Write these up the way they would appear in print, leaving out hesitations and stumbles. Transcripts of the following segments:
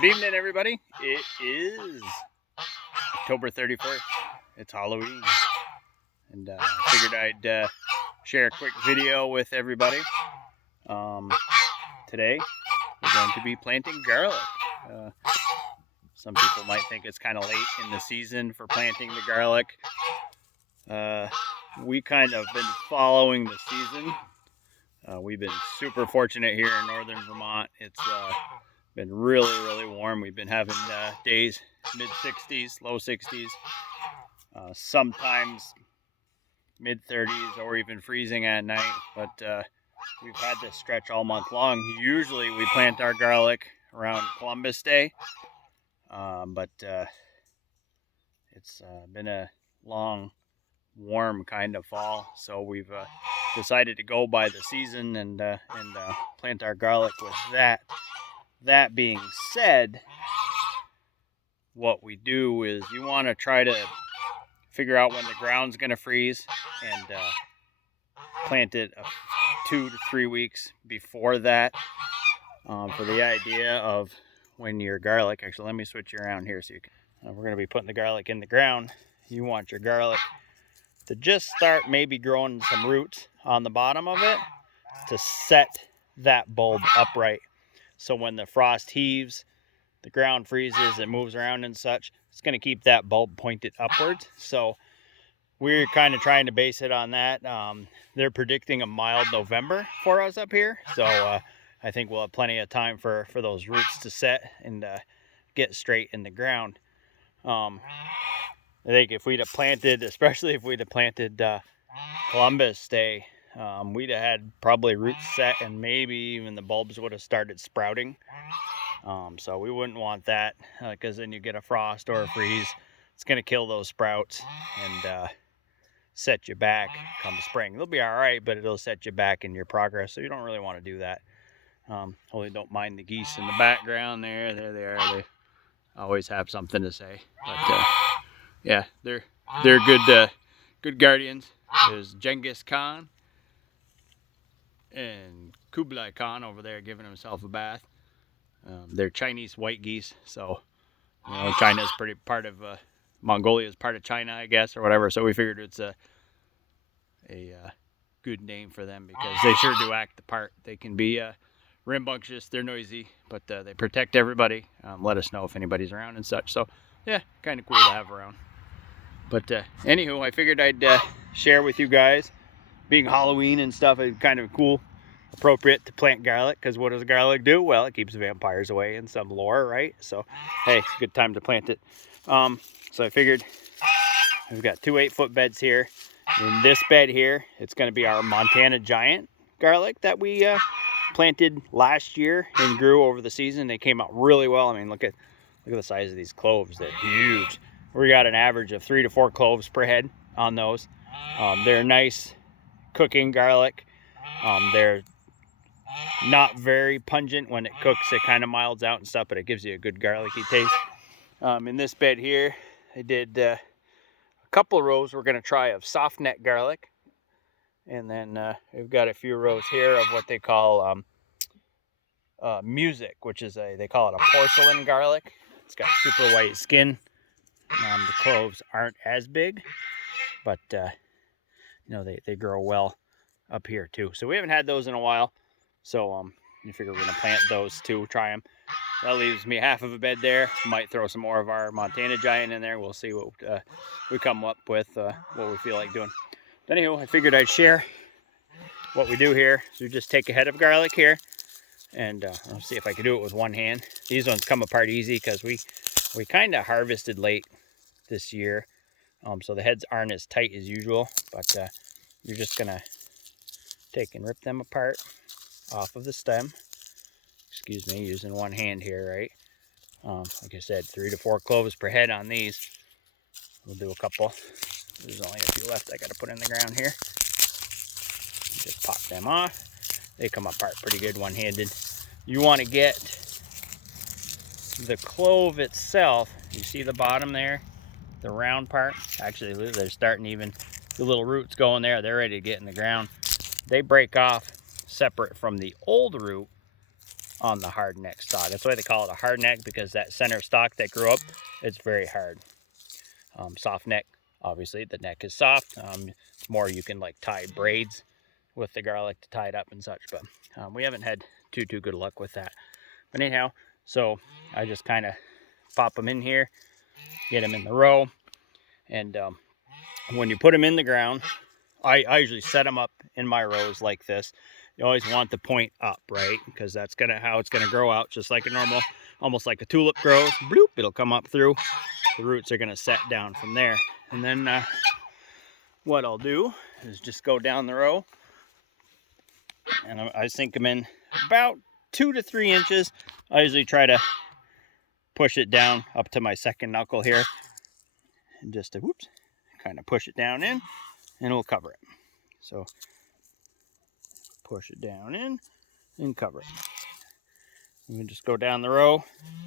Good evening, everybody. It is October 31st. It's Halloween. And I figured I'd share a quick video with everybody. Today, we're going to be planting garlic. Some people might think it's kind of late in the season for planting the garlic. We kind of been following the season. We've been super fortunate here in northern Vermont. It's been really warm. We've been having days mid 60s, low 60s, sometimes mid 30s, or even freezing at night. But we've had this stretch all month long. Usually we plant our garlic around Columbus Day, but it's been a long, warm kind of fall, so we've decided to go by the season and plant our garlic with that. That being said, what we do is you want to try to figure out when the ground's going to freeze and plant it 2 to 3 weeks before that, for the idea of when your garlic, actually let me switch you around here so you can, we're going to be putting the garlic in the ground. You want your garlic to just start maybe growing some roots on the bottom of it to set that bulb upright. So when the frost heaves, the ground freezes, it moves around and such, it's going to keep that bulb pointed upwards. So we're kind of trying to base it on that. They're predicting a mild November for us up here. So I think we'll have plenty of time for those roots to set and get straight in the ground. I think if we'd have planted, especially if we'd have planted Columbus Day, we'd have had probably roots set and maybe even the bulbs would have started sprouting. So we wouldn't want that, because then you get a frost or a freeze. It's going to kill those sprouts and set you back come spring. They'll be all right, but it'll set you back in your progress. So you don't really want to do that. Hopefully don't mind the geese in the background there. There they are. They always have something to say. But yeah, they're good guardians. There's Genghis Khan and Kublai Khan over there giving himself a bath. They're Chinese white geese, so you know China's pretty part of Mongolia is part of China, I guess, or whatever. So we figured it's a good name for them because they sure do act the part. They can be rambunctious, they're noisy, but they protect everybody. Let us know if anybody's around and such. So yeah, kind of cool to have around. But anywho, I figured I'd share with you guys, being Halloween and stuff, it's kind of cool, appropriate to plant garlic, because what does garlic do? Well, it keeps vampires away in some lore, right? So hey, it's a good time to plant it. So I figured we've got 2 8-foot beds here. In this bed here, it's going to be our Montana Giant garlic that we planted last year and grew over the season. They came out really well. I mean, look at the size of these cloves. They're huge. We got an average of 3 to 4 cloves per head on those. They're nice cooking garlic. They're not very pungent when it cooks. It kind of milds out and stuff, but it gives you a good garlicky taste. In this bed here, I did a couple of rows we're going to try of soft neck garlic. And then we've got a few rows here of what they call music, which is they call it a porcelain garlic. It's got super white skin. The cloves aren't as big, but you know, they grow well up here too. So we haven't had those in a while. So you figure we're going to plant those too, try them. That leaves me half of a bed there. Might throw some more of our Montana Giant in there. We'll see what we come up with, what we feel like doing. But anyway, I figured I'd share what we do here. So we just take a head of garlic here, and I'll see if I can do it with one hand. These ones come apart easy because we kind of harvested late this year, so the heads aren't as tight as usual. But you're just gonna take and rip them apart off of the stem. Excuse me, using one hand here, right? Like I said, 3 to 4 cloves per head on these. We'll do a couple. There's only a few left I got to put in the ground here. Just pop them off. They come apart pretty good one-handed. You want to get the clove itself. You see the bottom there, the round part? Actually, they're starting even, the little roots going there. They're ready to get in the ground. They break off separate from the old root on the hard neck stalk. That's why they call it a hard neck, because that center stalk that grew up, it's very hard. Soft neck, obviously the neck is soft. It's more you can like tie braids with the garlic to tie it up and such, but we haven't had too good luck with that. But anyhow, so I just kind of pop them in here, get them in the row, and when you put them in the ground, I usually set them up in my rows like this. You always want the point up, right? Because that's how it's gonna grow out, just like a normal, almost like a tulip grows. Bloop, it'll come up through. The roots are gonna set down from there. And then what I'll do is just go down the row, and I sink them in about 2 to 3 inches. I usually try to push it down up to my second knuckle here, and just to, whoops, kind of push it down in, and we'll cover it. So push it down in and cover it. And we just go down the row,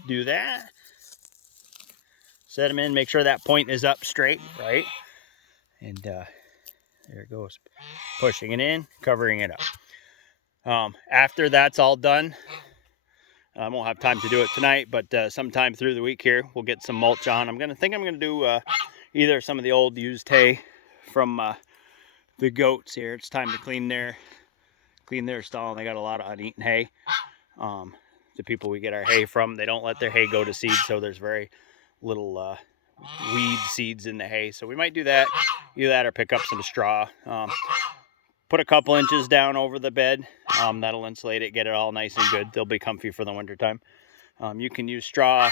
do that, set them in, make sure that point is up straight, right? And there it goes, pushing it in, covering it up. After that's all done, I won't have time to do it tonight, but sometime through the week here, we'll get some mulch on. I'm gonna do either some of the old used hay from the goats here. It's time to clean their stall, and they got a lot of uneaten hay. The people we get our hay from, they don't let their hay go to seed, so there's very little weed seeds in the hay. So we might do that, either that or pick up some straw. Put a couple inches down over the bed. That'll insulate it, get it all nice and good. They'll be comfy for the winter time. You can use straw.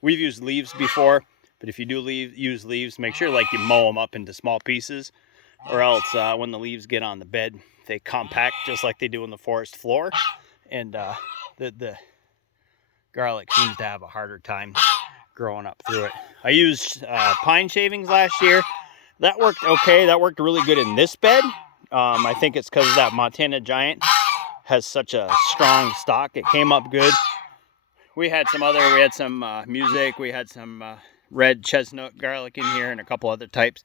We've used leaves before, but if you do use leaves, make sure like you mow them up into small pieces, or else when the leaves get on the bed, they compact just like they do in the forest floor, and the garlic seems to have a harder time growing up through it. I used pine shavings last year. That worked okay. That worked really good in this bed. I think it's because that Montana Giant has such a strong stalk. It came up good. We had some music. We had some red chestnut garlic in here and a couple other types.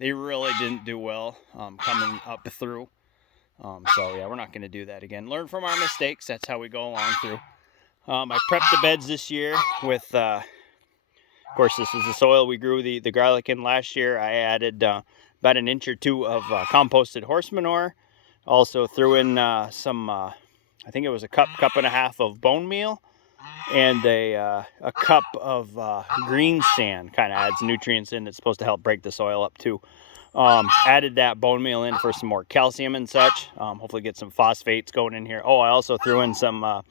They really didn't do well coming up through. So yeah, we're not going to do that again. Learn from our mistakes. That's how we go along through. I prepped the beds this year with, of course, this is the soil we grew the garlic in last year. I added about 1 inch or 2 of composted horse manure. Also threw in some, I think it was a cup and a half of bone meal, and a cup of green sand. Kind of adds nutrients in. It's supposed to help break the soil up too. Added that bone meal in for some more calcium and such. Hopefully get some phosphates going in here. Oh, I also threw in some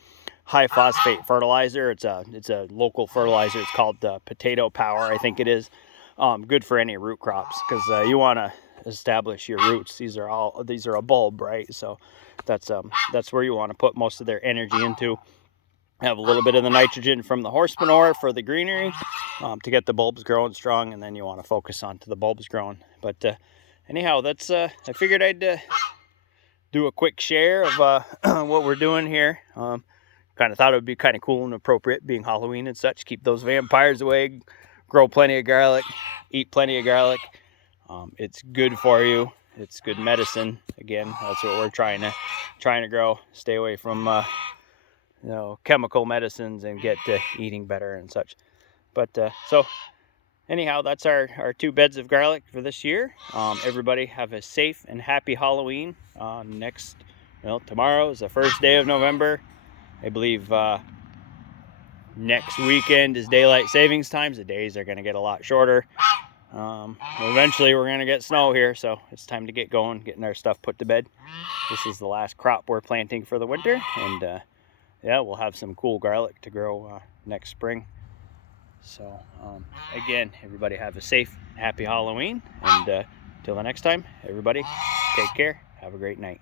high phosphate fertilizer. It's a local fertilizer. It's called Potato Power, I think it is. Good for any root crops, because you want to establish your roots. These are a bulb, right? So that's where you want to put most of their energy into. Have a little bit of the nitrogen from the horse manure for the greenery to get the bulbs growing strong, and then you want to focus on to the bulbs growing. But anyhow, that's I figured I'd do a quick share of what we're doing here. Kind of thought it would be kind of cool and appropriate, being Halloween and such. Keep those vampires away. Grow plenty of garlic. Eat plenty of garlic. It's good for you. It's good medicine. Again, that's what we're trying to grow. Stay away from chemical medicines and get to eating better and such. But so anyhow, that's our 2 beds of garlic for this year. Everybody have a safe and happy Halloween. Tomorrow is the first day of November. I believe next weekend is daylight savings times. The days are going to get a lot shorter. Eventually we're going to get snow here, so it's time to get going, getting our stuff put to bed. This is the last crop we're planting for the winter, and yeah, we'll have some cool garlic to grow next spring. So again, everybody have a safe, happy Halloween, and till the next time, everybody take care. Have a great night.